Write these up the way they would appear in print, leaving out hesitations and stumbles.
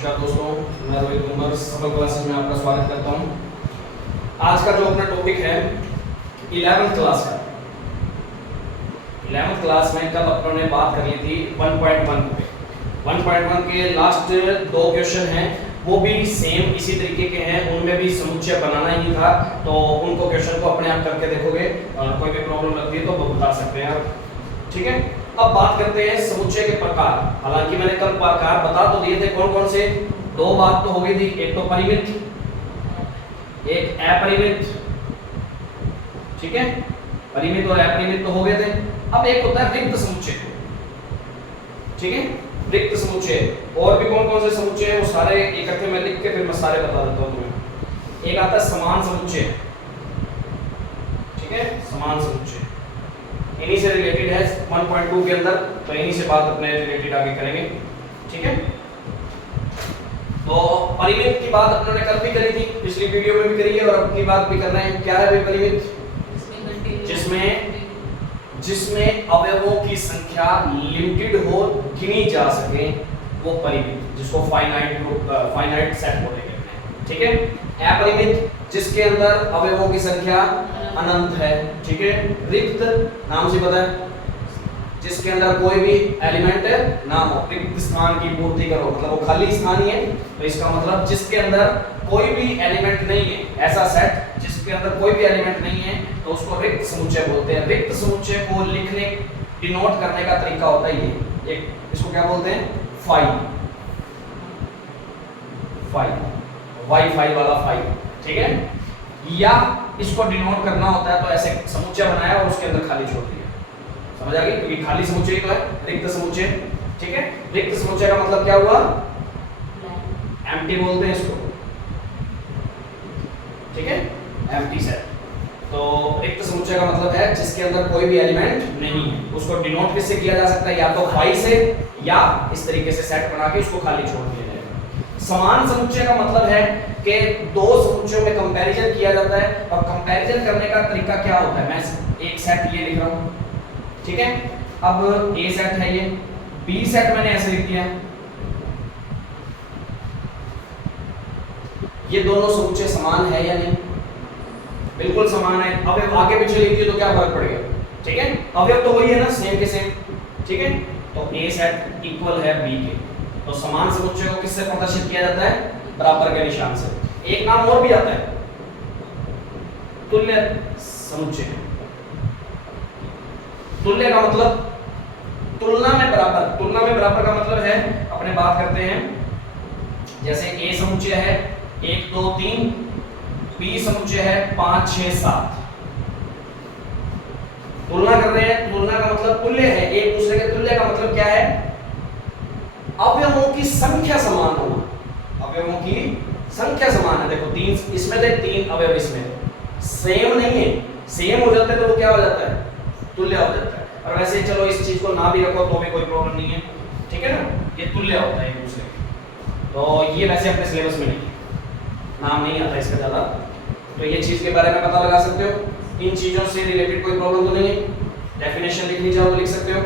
नमस्कार दोस्तों, मैं रोहित कुमार सफल क्लासेस में आपका स्वागत करता हूं। आज का जो अपना टॉपिक है 11th क्लास का। 11th क्लास में कल अपनों ने बात कर ली थी 1.1 पे। 1.1 के लास्ट दो क्वेश्चन हैं, वो भी सेम इसी तरीके के हैं, उनमें भी समुच्चय बनाना ही था, तो उनको क्वेश्चन को अपने आप करके देखोगे और कोई भी प्रॉब्लम लगती है तो वो बता सकते हैं आप। ठीक है, अब बात करते हैं समुच्चय के प्रकार। हालांकि मैंने कल प्रकार बता तो दिए थे कौन कौन से, दो बात तो हो गई थी, एक तो परिमित, एक अपरिमित। ठीक है, परिमित और अपरिमित तो हो गए थे। अब एक होता है रिक्त समुच्चय। ठीक है, रिक्त समुच्चय और भी कौन कौन से समुच्चय हैं वो सारे इकट्ठे मैं लिख के फिर मैं सारे बता देता हूं तुम्हें। एक आता है समान समुच्चय। ठीक है, समान समुच्चय इन्हीं से रिलेटेड है 1.2 के अंदर, तो इन्हीं से बात अपने रिलेटेड आगे करेंगे। ठीक है, तो परिमित की बात अपनों ने कल भी करी थी, पिछली वीडियो में भी करी है और अब की बात भी करना है। क्या है भाई परिमित? जिसमें अवयवों की संख्या लिमिटेड हो, गिनी जा सके, वो परिमित, जिसको फाइनाइट सेट बोलेंगे। ठीक है, अपरिमित जिसके अंदर अवयवों की संख्या अनंत है। ठीक है, रिक्त नाम से पता है, जिसके अंदर कोई भी एलिमेंट ना हो, रिक्त स्थान की पूर्ति करो, मतलब वो खाली स्थान ही है, तो इसका मतलब जिसके अंदर कोई भी एलिमेंट नहीं है, ऐसा सेट जिसके अंदर कोई भी एलिमेंट नहीं है, तो उसको रिक्त समुच्चय बोलते हैं। रिक्त समुच्चय को लिखने डिनोट करने का तरीका होता है ये, एक इसको क्या बोलते हैं? फाई, वाईफाई वाला फाई। ठीक है, या इसको डिनोट करना होता है तो ऐसे समुच्चय बनाया और उसके अंदर खाली छोड़ दिया। समझ आ गई? क्योंकि खाली समुच्चय तो है रिक्त समुच्चय। ठीक है, रिक्त समुच्चय का मतलब क्या हुआ? एम्प्टी बोलते हैं इसको। ठीक है, एम्प्टी सेट। तो रिक्त समुच्चय का मतलब है जिसके अंदर कोई भी एलिमेंट नहीं है। उसको डिनोट किससे किया जा सकता है? या तो फाई से, या इस तरीके से सेट बना के उसको खाली छोड़ दिया जाएगा। समान समुच्चय का मतलब है कि दो समुच्चयों में कंपैरिजन किया जाता है, और कंपैरिजन करने का तरीका क्या होता है? मैं एक सेट ये लिख रहा हूं। ठीक है, अब ए सेट है ये, बी सेट मैंने ऐसे लिख दिया। ये दोनों समुच्चय समान है या नहीं? बिल्कुल समान है। अब आगे पीछे लिख दिए तो क्या फर्क पड़ेगा? ठीक है, अवयव तो वही है ना, सेम के सेम। ठीक है, तो ए सेट इक्वल है बी के, तो समान समुच्चय को किससे प्रदर्शित किया जाता है? बराबर के निशान से। एक नाम और भी आता है, तुल्य समुच्चय। तुल्य का मतलब तुलना में बराबर। तुलना में बराबर का मतलब है, अपने बात करते हैं, जैसे ए समुच्चय है 1 2 3, बी समुच्चय है 5 6 7। तुलना कर रहे हैं, तुलना का मतलब तुल्य है, एक दूसरे के तुल्य का मतलब क्या है? अवयवों की संख्या समान होना। अवयवों की संख्या समान है। देखो 3 इसमें थे, 3 अवयव इसमें सेम नहीं है। सेम हो जाते तो वो क्या हो जाता है? तुल्य हो जाता है। और वैसे चलो इस चीज को ना भी रखो तो भी कोई प्रॉब्लम नहीं है। ठीक है ना, ये तुल्य होता है एक दूसरे के। तो ये वैसे अपने सिलेबस में नहीं, नाम नहीं आता इसका ज्यादा, तो ये चीज के बारे में पता लगा सकते हो। इन चीजों से रिलेटेड कोई प्रॉब्लम तो नहीं है। डेफिनेशन लिखनी चाहो तो लिख सकते हो,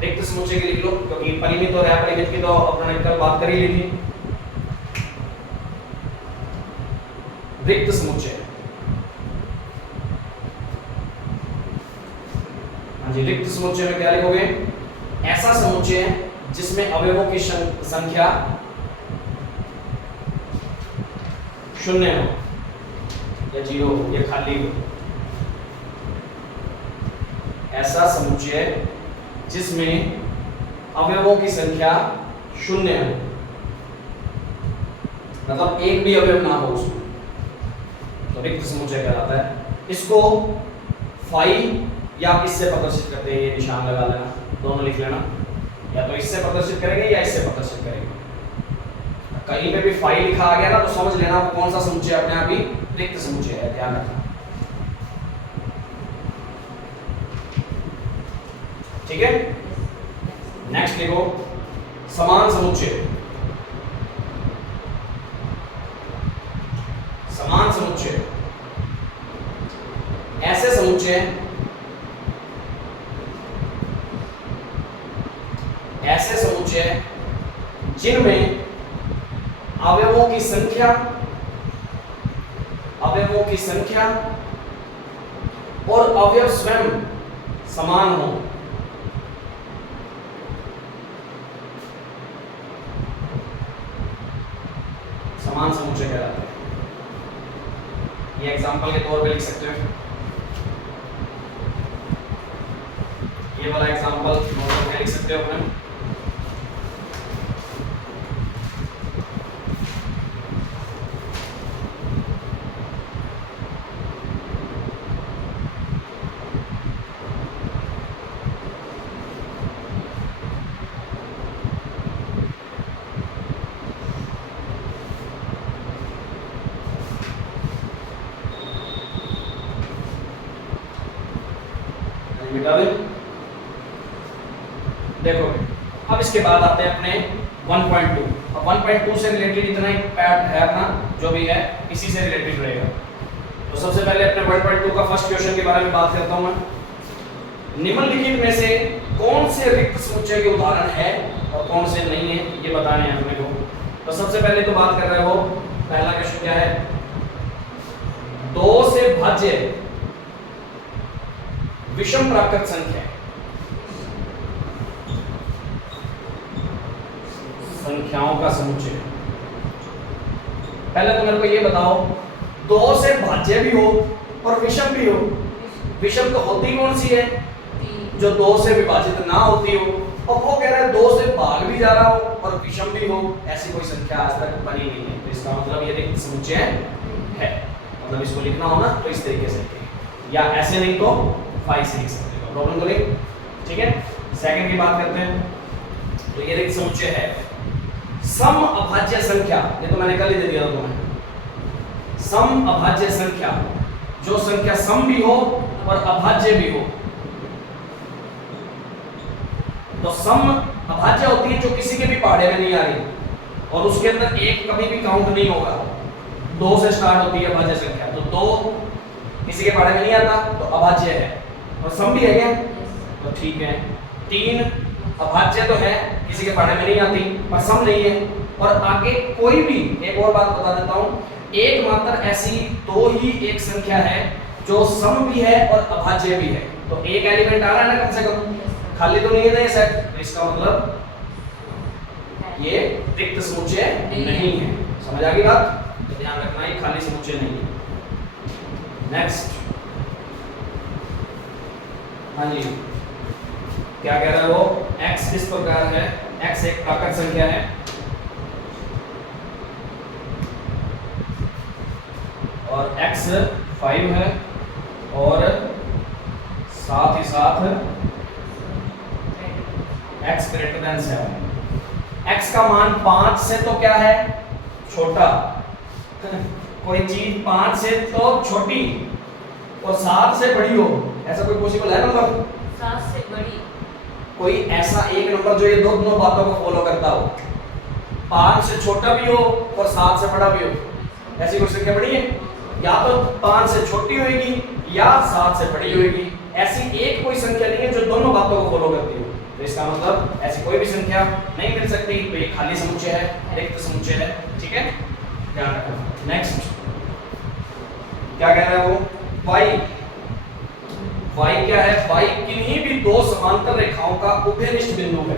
रिक्त समुच्चय की लिख लो, क्योंकि परिमित और अपरिमित की तो अपने कल बात कर ही ली थी। रिक्त समुच्चय, हाँ जी, रिक्त समुच्चय में क्या लिखोगे? ऐसा समुच्चय जिसमें अवयवों की संख्या शून्य हो, या 0 हो, या खाली हो। ऐसा समुच्चय जिसमें अवयवों की संख्या शून्य हो, मतलब एक भी अवयव ना हो उसमें, तो रिक्त समुच्चय कहलाता है। इसको फाई या इससे प्रदर्शित करते हैं, ये निशान लगा लेना, दोनों लिख लेना, या तो इससे प्रदर्शित करेंगे या इससे प्रदर्शित करेंगे। कहीं पे भी फाई लिखा आ गया ना तो समझ लेना वो कौन सा समुच्चय अपने आप ही रिक्त समुच्चय है, ध्यान रखना। ठीक है, नेक्स्ट लिखो समान समुच्चय। समान समुच्चय ऐसे समुच्चय, ऐसे समुच्चय जिनमें अवयवों की संख्या, अवयवों की संख्या और अवयव स्वयं समान हो। समान समुच्चय कहलाते हैं। ये एग्जांपल के तौर पे लिख सकते हो। ये वाला एग्जांपल नोट में लिख सकते हो अपने। देखो अब इसके बाद आते हैं अपने 1.2। अब 1.2 से रिलेटेड इतना ही पार्ट है अपना, जो भी है इसी से रिलेटेड रहेगा। तो सबसे पहले अपने 1.2 का फर्स्ट क्वेश्चन के बारे में बात करता हूं मैं। निम्नलिखित में से कौन से रिक्त समुच्चय के उदाहरण है और कौन से नहीं है, ये बताने हैं अपने को। तो सबसे पहले तो बात कर रहे हो, पहला क्वेश्चन क्या है, 2 से भाज्य विषम प्राकृत संख्या, संख्याओं का समुच्चय। पहले तो मेरे को ये बताओ, 2 से भाज्य भी हो और विषम भी हो। विषम तो होती कौन सी है, जो 2 से विभाजित ना होती हो। और वो कह रहा है 2 से भाग भी जा रहा हो और विषम भी हो, ऐसी कोई संख्या आज तक बनी नहीं है। तो इसका मतलब ये रिक्त समुच्चय है। मतलब इसको लिखना हो ना तो इस तरीके से, या ऐसे नहीं तो फाइव से लिख सकते हो, प्रॉब्लम तो नहीं। ठीक है, सेकंड की बात करते हैं। तो ये रिक्त समुच्चय है। सम अभाज्य संख्या, ये तो मैंने कल ही दे दिया था तुम्हें। सम अभाज्य संख्या, जो संख्या सम भी हो और अभाज्य भी हो। तो सम अभाज्य होती है जो किसी के भी पहाड़े में नहीं आ रही और उसके अंदर एक कभी भी काउंट नहीं होगा। 2 से स्टार्ट होती है अभाज्य संख्या, तो 2 किसी के पहाड़े में नहीं आता तो अभाज्य है। और सम भी है क्या, तो ठीक है। 3 अभाज्य तो है, किसी के पहाड़े में नहीं आती पर सम नहीं है। और आगे कोई भी, एक और बात बता देता हूं, एकमात्र ऐसी 2 ही एक संख्या है जो सम भी है और अभाज्य भी है। तो एक एलिमेंट आ रहा है ना कम से कम, खाली तो नहीं है ना ये सेट। तो इसका मतलब ये रिक्त समुच्चय नहीं है। समझ आ गई बात, तो ध्यान रखना है खाली समुच्चय नहीं है। नेक्स्ट, हाँ जी, क्या कह रहा है वो, x इस प्रकार है, x एक प्राकृत संख्या है और x 5 है और साथ ही साथ x ग्रेटर देन 7। x का मान 5 से तो क्या है, छोटा। कोई चीज 5 से तो छोटी और 7 से बड़ी हो, ऐसा कोई पॉसिबल है नंबर? 7 से बड़ी कोई ऐसा एक नंबर जो ये दोनों बातों को फॉलो करता हो, 5 से छोटा भी हो और 7 से बड़ा भी हो, ऐसी कोई संख्या बड़ी है? या तो 5 से छोटी होगी या 7 से बड़ी होगी। ऐसी एक कोई संख्या नहीं है जो दोनों बातों को फॉलो करती हो। तो इसका मतलब ऐसी कोई भी संख्या नहीं मिल सकती। तो ये खाली समुच्चय है, रिक्त समुच्चय है। ठीक है, ध्यान रखना। नेक्स्ट क्या कह रहा है वो, y क्या है, y किन्हीं भी 2 समांतर रेखाओं का उभयनिष्ठ बिंदु है।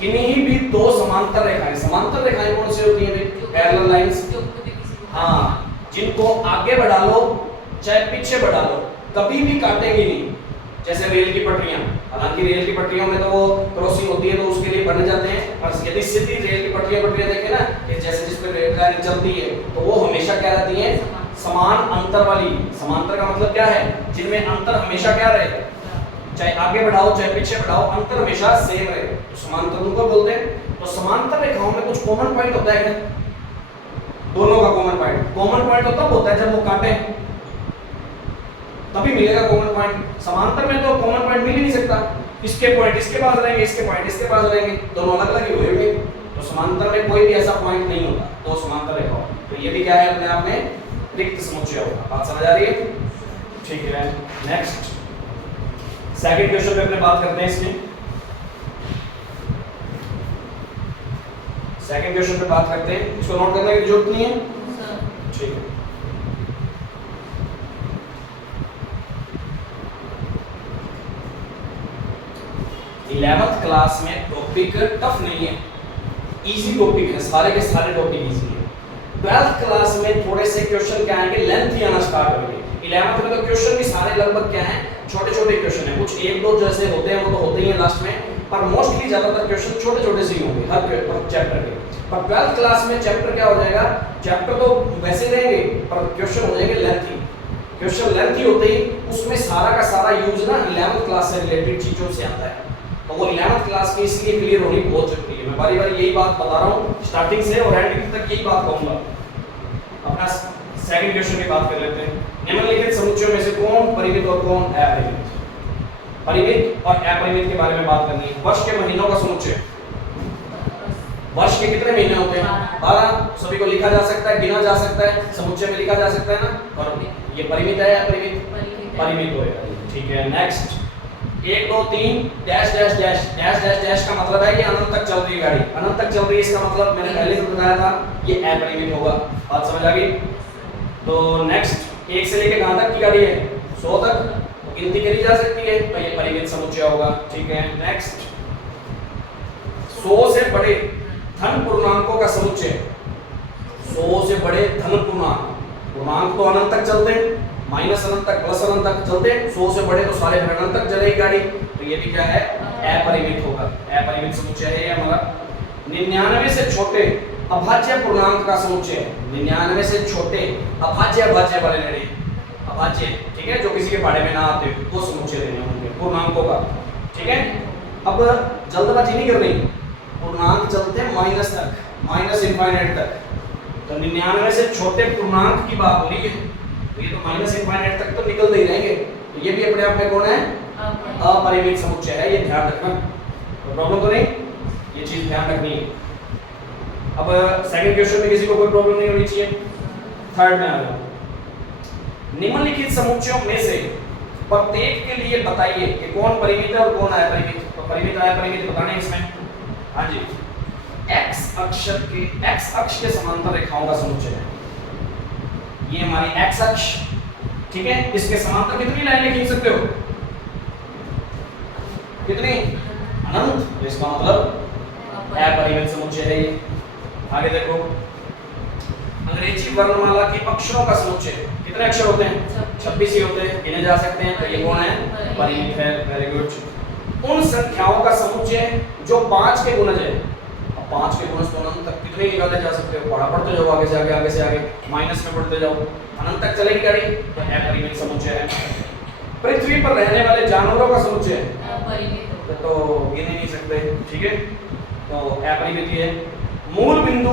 किन्हीं भी 2 समांतर रेखाएं, समांतर रेखाएं कौन सी होती हैं? Parallel lines. हाँ, जिनको आगे बढ़ा लो चाहे पीछे बढ़ा लो कभी भी काटेंगी नहीं। जैसे रेल की पटरियां, हालांकि रेल की पटरियों में तो वो क्रॉसिंग होती है तो उसके लिए बन जाते हैं, और यदि सीधी रेल की पटरियां देखें ना, कि जैसे जिस पे रेलगाड़ी चलती है तो वो हमेशा क्या रहती है, समान अंतर वाली। समांतर का मतलब क्या है, जिनमें अंतर हमेशा क्या रहे, चाहे आगे बढ़ाओ चाहे पीछे बढ़ाओ अंतर हमेशा सेम रहे, तो समांतर उनको बोलते हैं। तो समांतर रेखाओं में कुछ कॉमन पॉइंट होता है क्या? दोनों का कॉमन पॉइंट तो तब होता है जब वो काटे, तभी मिलेगा कॉमन पॉइंट। समांतर में तो कॉमन पॉइंट मिल ही नहीं सकता। इसके पॉइंट इसके पास रहेंगे, इसके पॉइंट इसके पास रहेंगे, दोनों अलग अलग ही होंगे। तो समांतर में कोई भी ऐसा पॉइंट नहीं होता, दो समांतर रेखाओं। तो ये भी क्या है, अपने आप में रिक्त समुच्चय होगा। बात समझ आ रही है? ठीक है, नेक्स्ट सेकंड क्वेश्चन पे अपने बात करते हैं। इसमें सेकंड क्वेश्चन पे बात करते हैं, इसको नोट करने की जरूरत नहीं है, ठीक है। इलेवेंथ क्लास में टॉपिक टफ नहीं है, इजी टॉपिक है, सारे के सारे टॉपिक इजी है। 12th क्लास में थोड़े से क्वेश्चन क्या आएंगे, लेंथ आना स्टार्ट होंगे। 11th में तो क्वेश्चन भी सारे लगभग क्या हैं, छोटे छोटे क्वेश्चन हैं, कुछ एक दो जैसे होते हैं वो तो होते ही हैं लास्ट में, पर मोस्टली ज्यादातर क्वेश्चन छोटे छोटे से ही होंगे हर चैप्टर के। पर 12th क्लास में चैप्टर क्या हो जाएगा, चैप्टर तो वैसे रहेंगे पर क्वेश्चन हो जाएंगे लेंथी। क्वेश्चन लेंथी होते ही उसमें सारा का सारा यूज ना 11th क्लास से रिलेटेड चीजों से आता है, तो वो 11th क्लास की इसलिए क्लियर होनी बहुत जरूरी है। मैं बारी बारी यही बात बता रहा हूँ स्टार्टिंग से और एंडिंग तक यही बात कहूंगा। अपना सेकंड क्वेश्चन की बात कर लेते हैं। निम्नलिखित समुच्चयों में से कौन परिमित और कौन अपरिमित? परिमित और अपरिमित के बारे में बात करनी है। वर्ष के महीनों का समुच्चय, वर्ष के कितने महीने होते हैं? 12। सभी को लिखा जा सकता है, गिना जा सकता है, समुच्चय में लिखा जा सकता है ना। और ये परिमित है या अपरिमित? परिमित होगा, ठीक है। Next 1 2 3 dash dash dash dash dash dash का मतलब है ये अनंत तक चल रही गाड़ी, अनंत तक चल रही है, इसका मतलब मैंने पहले भी बताया था ये अपरिमित होगा। बात समझ आ गई? तो नेक्स्ट 1 से लेके कहां तक की गाड़ी है? 100 तक, तो गिनती करी जा सकती है, तो ये परिमित समुच्चय होगा, ठीक है। नेक्स्ट 100 से बड़े धन पूर्णांकों का समुच्चय, 100 से बड़े धन पूर्णांक, पूर्णांक तो अनंत तक चलते हैं, माइनस अनंत तक प्लस अनंत तक चलते हैं, 100 से बड़े तो सारे अनंत तक चलेगी गाड़ी, तो ये भी क्या है? अपरिमित होगा, अपरिमित समुच्चय है ये हमारा। 99 से छोटे अभाज्य पूर्णांक का समुच्चय, 99 से छोटे अभाज्य अभाज्य वाले लेने, अभाज्य, ठीक है, जो किसी के बारे में ना आते हो वो समुच्चय लेने होंगे पूर्णांकों का, ठीक है। अब जल्दबाजी नहीं करनी, पूर्णांक चलते हैं माइनस तक, माइनस इनफाइनाइट तक, तो 99 से छोटे पूर्णांक की बात हो रही है, तो ये तो माइनस इनफाइनाइट तक तो निकलते ही रहेंगे, तो ये भी अपने आप में कौन है? अपरिमित समुच्चय है, ये ध्यान रखना, तो प्रॉब्लम तो नहीं, ये चीज ध्यान रखनी है। अब सेकंड क्वेश्चन में किसी को कोई प्रॉब्लम नहीं होनी चाहिए। थर्ड में आ जाओ। निम्नलिखित समुच्चयों में से प्रत्येक के लिए बताइए कि कौन परिमित है और कौन अपरिमित। तो परिमित और अपरिमित बताना है इसमें। हाँ जी, x अक्ष के समांतर रेखाओं का समुच्चय है, ये हमारी x अक्ष, ठीक है। इसके समांतर कितनी लाइनें खींच सकते हो? कितनी? अनंत, तो इसका मतलब अपरिमित समुच्चय है ये। आगे देखो, अंग्रेजी वर्णमाला के अक्षरों का समुच्चय, कितने अक्षर होते हैं? 26 ही होते हैं, गिने जा सकते हैं, तो ये कौन है? परिमित है, वेरी गुड। उन संख्याओं का समुच्चय जो 5 के गुणज है, 5 के गुणज तो अनंत तक कितने निकाले जा सकते हो? पढ़ा पढ़ते जाओ, आगे से आगे, आगे से आगे, माइनस में बढ़ते जाओ, अनंत तक चलेगी गाड़ी, तो अपरिमित समुच्चय है। पृथ्वी पर रहने वाले जानवरों का समुच्चय, तो गिने नहीं सकते, ठीक है, तो अपरिमित ही है। मूल बिंदु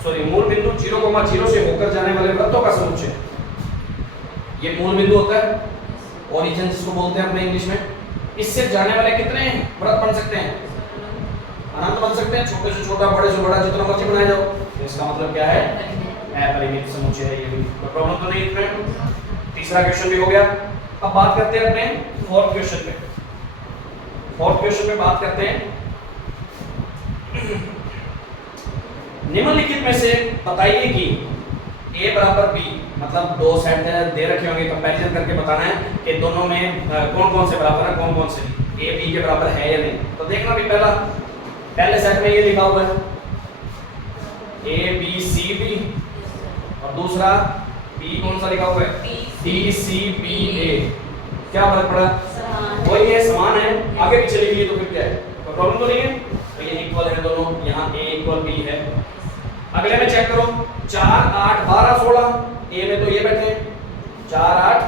0,0 से होकर जाने वाले वृत्तों का समुच्चय, ये मूल बिंदु होता है, ओरिजिन जिसको बोलते हैं अपने इंग्लिश में। इससे जाने वाले कितने वृत्त बन सकते हैं? अनंत बन सकते हैं, छोटे से छोटा, बड़े से बड़ा, जितना मर्जी बनाए जाओ, तो इसका मतलब क्या है? अपरिमित समुच्चय है ये भी, तो प्रॉब्लम तो नहीं इसमें। तीसरा क्वेश्चन भी हो गया। अब बात करते हैं अपने फोर्थ क्वेश्चन पे। फोर्थ क्वेश्चन पे बात करते हैं, निम्नलिखित में से बताइए कि a बराबर b, मतलब दो सेट दे रखे होंगे, कंपैरिजन करके बताना है कि दोनों में कौन कौन से बराबर है, कौन कौन से a b के बराबर है या नहीं। तो देखना भी पहले सेट में ये लिखा हुआ है a b c b, और दूसरा b कौन सा लिखा हुआ है? d c b a। क्या फर्क पड़ा? वही है, समान है, आगे पीछे लिखिए तो फिर क्या है, कोई प्रॉब्लम तो नहीं है, तो ये इक्वल है दोनों, यहाँ a इक्वल b है। अगले में चेक करो, 4 8 12 16, ए में तो ये बैठे 4 8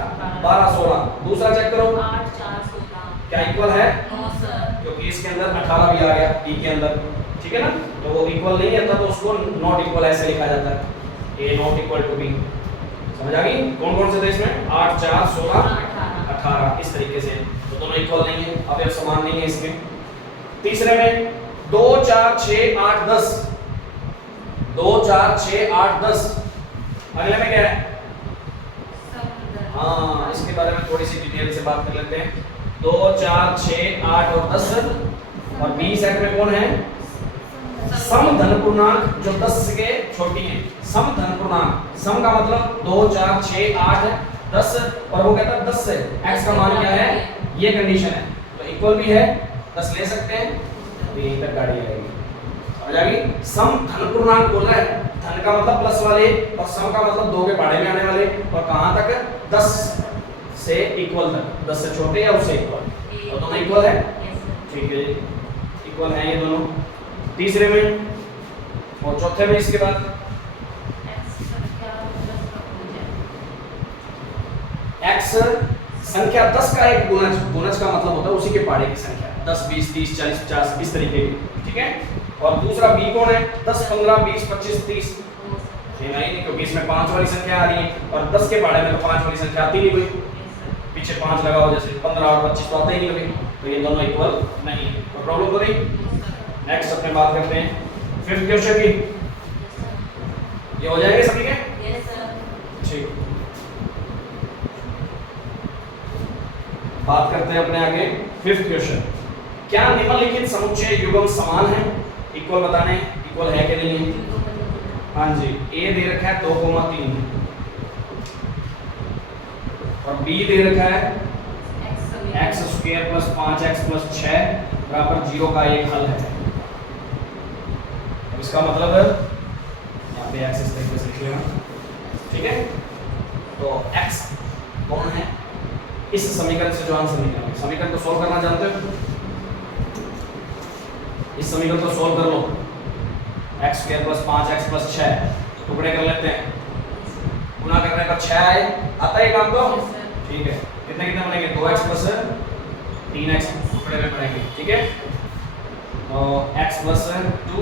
12 16। दूसरा चेक करो, 8 4 16, क्या इक्वल है? नो सर, क्योंकि इसके अंदर 18 भी आ गया डी के अंदर, ठीक है ना, तो वो इक्वल नहीं आता तो उसको नॉट इक्वल ऐसे लिखा जाता है, ए नॉट इक्वल टू बी। समझ आ गई? कौन कौन से थे इसमें? 8 4 16 18, इस तरीके से, तो दोनों इक्वल नहीं है, अवयव समान नहीं है इसमें। तीसरे में 2 4 6 8 10, 2 4 6 8 10। अगले में क्या है? हाँ, इसके बारे में थोड़ी सी डिटेल से बात कर लेते हैं। 2 4 6 8 और 10, और बी सेट में कौन है? सम धन पूर्णांक जो 10 के छोटी है, सम धन पूर्णांक, सम का मतलब 2 4 6 8 10, और वो कहता है 10 से x का मान क्या है, ये कंडीशन है, तो इक्वल भी है 10 ले सकते हैं, तो यहीं तक गाड़ी आएगी, समझ आ गई। सम धन पूर्णांक बोल रहा है, धन का मतलब प्लस वाले और सम का मतलब 2 के पहाड़े में आने वाले, और कहां तक, 10 से इक्वल तक, 10 से छोटे या उससे इक्वल, तो दोनों इक्वल है, ठीक है, इक्वल है ये दोनों। तीसरे में और चौथे में इसके बाद x संख्या 10 का एक गुणज, गुणज का मतलब होता है उसी के पहाड़े की संख्या, 10 20 30 40 50 इस तरीके की, ठीक है। और दूसरा b कौन है, 10 15 20 25 30, नहीं क्योंकि इसमें 5 वाली संख्या आ रही है, और 10 के पहाड़े में तो 5 वाली संख्या आती नहीं कोई, पीछे 5 लगाओ, जैसे 15 और 25 तो आते ही नहीं कभी, तो ये दोनों इक्वल नहीं है, तो प्रॉब्लम तो नहीं। नेक्स्ट अपने बात करते हैं फिफ्थ क्वेश्चन की, ये हो जाएंगे सभी के, ठीक। बात करते हैं अपने आगे फिफ्थ क्वेश्चन, क्या निम्नलिखित समुच्चय युग्म समान है, इक्वल बताने, इक्वल है कि नहीं है, हाँ जी, a दे रखा है 2,3 और b दे रखा है x square plus 5x plus 6 बराबर 0 का एक हल है। इसका मतलब यहाँ पे x इस तरीके से लिख लेना, ठीक है। तो x कौन है, इस समीकरण से जो आंसर निकलेगा, समीकरण को सॉल्व करना जानते हो, इस समीकरण को सॉल्व कर लो, x square plus 5x plus 6 टुकड़े कर लेते हैं, गुणा करने पर 6 आए, आता है काम तो, ठीक है। कितने कितने बनेंगे, 2x प्लस 3x टुकड़े में बनेंगे, ठीक है। तो x प्लस 2,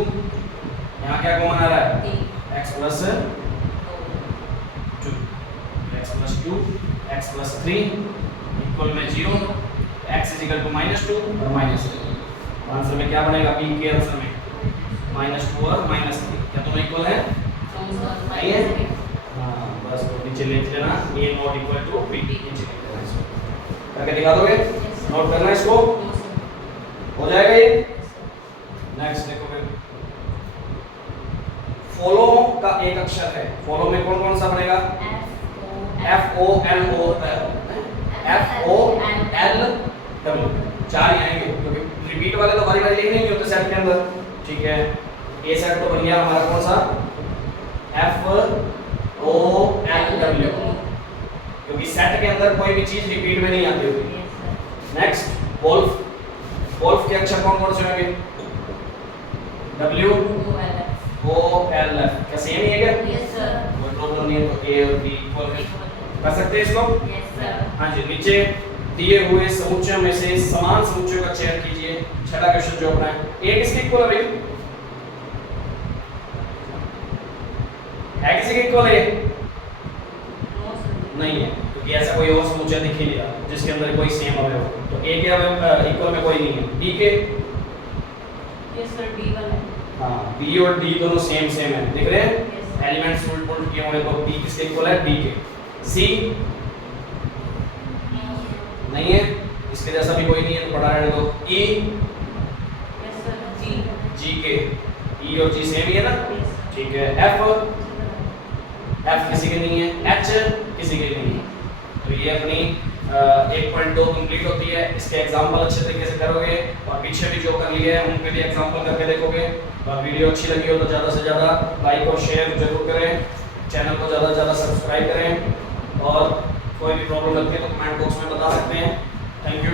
यहाँ क्या कॉमन आ रहा है, x plus 2, x plus 2 x plus 3 equal में 0, x इज इक्वल टू -2 और -2, आंसर में क्या बनेगा, b के आंसर में -2 और -3, क्या दोनों इक्वल है, नहीं है, हाँ बस तो नीचे लिख लेना a not equal to b, नीचे लिख देना इसको, करके दिखा दोगे, नोट करना इसको, हो जाएगा ये। नेक्स्ट देखो फिर, फॉलो का एक अक्षर है, फॉलो में कौन कौन सा बनेगा, FOLO, चार ही आएंगे क्योंकि रिपीट वाले तो बारी बारी लिखने नहीं होते सेट के अंदर, ठीक है। ए सेट तो बन गया हमारा कौन सा, FOLW, क्योंकि सेट के अंदर कोई भी चीज रिपीट में नहीं आती होती। नेक्स्ट वोल्फ, वोल्फ के अक्षर कौन कौन से होंगे, WOLF, क्या सेम ही है क्या, कोई प्रॉब्लम नहीं है, तो A और B इक्वल है, कर सकते हैं इसको, हाँ जी। नीचे दिए हुए समुच्चयों में से समान समुच्चयों का चयन कीजिए, छठा क्वेश्चन जो अपना है, A किसके इक्वल है भाई, है किसी के इक्वल है, नहीं है, क्योंकि ऐसा कोई और समुच्चय दिख ही नहीं रहा जिसके अंदर कोई सेम अवयव हो, तो A के इक्वल में कोई नहीं है। B के, हाँ B और D दोनों सेम सेम है, दिख रहे हैं, एलिमेंट्स उल्ट पुल्ट किए हुए, तो B किसके इक्वल है, D के। C नहीं है, इसके जैसा भी कोई नहीं है, तो पढ़ा रहने दो। E, G के, E और G सेम ही है ना, ठीक है। F किसी के नहीं है, H किसी के नहीं है, तो ये अपनी 1.2 कंप्लीट होती है। इसके एग्जांपल अच्छे तरीके से करोगे और पीछे भी जो कर लिए हैं उन पे भी एग्जांपल करके देखोगे। और वीडियो अच्छी लगी हो तो ज़्यादा से ज़्यादा लाइक और शेयर जरूर करें, चैनल को ज़्यादा से ज़्यादा सब्सक्राइब करें, और कोई भी प्रॉब्लम लगती है तो कमेंट बॉक्स में बता सकते हैं। Thank you.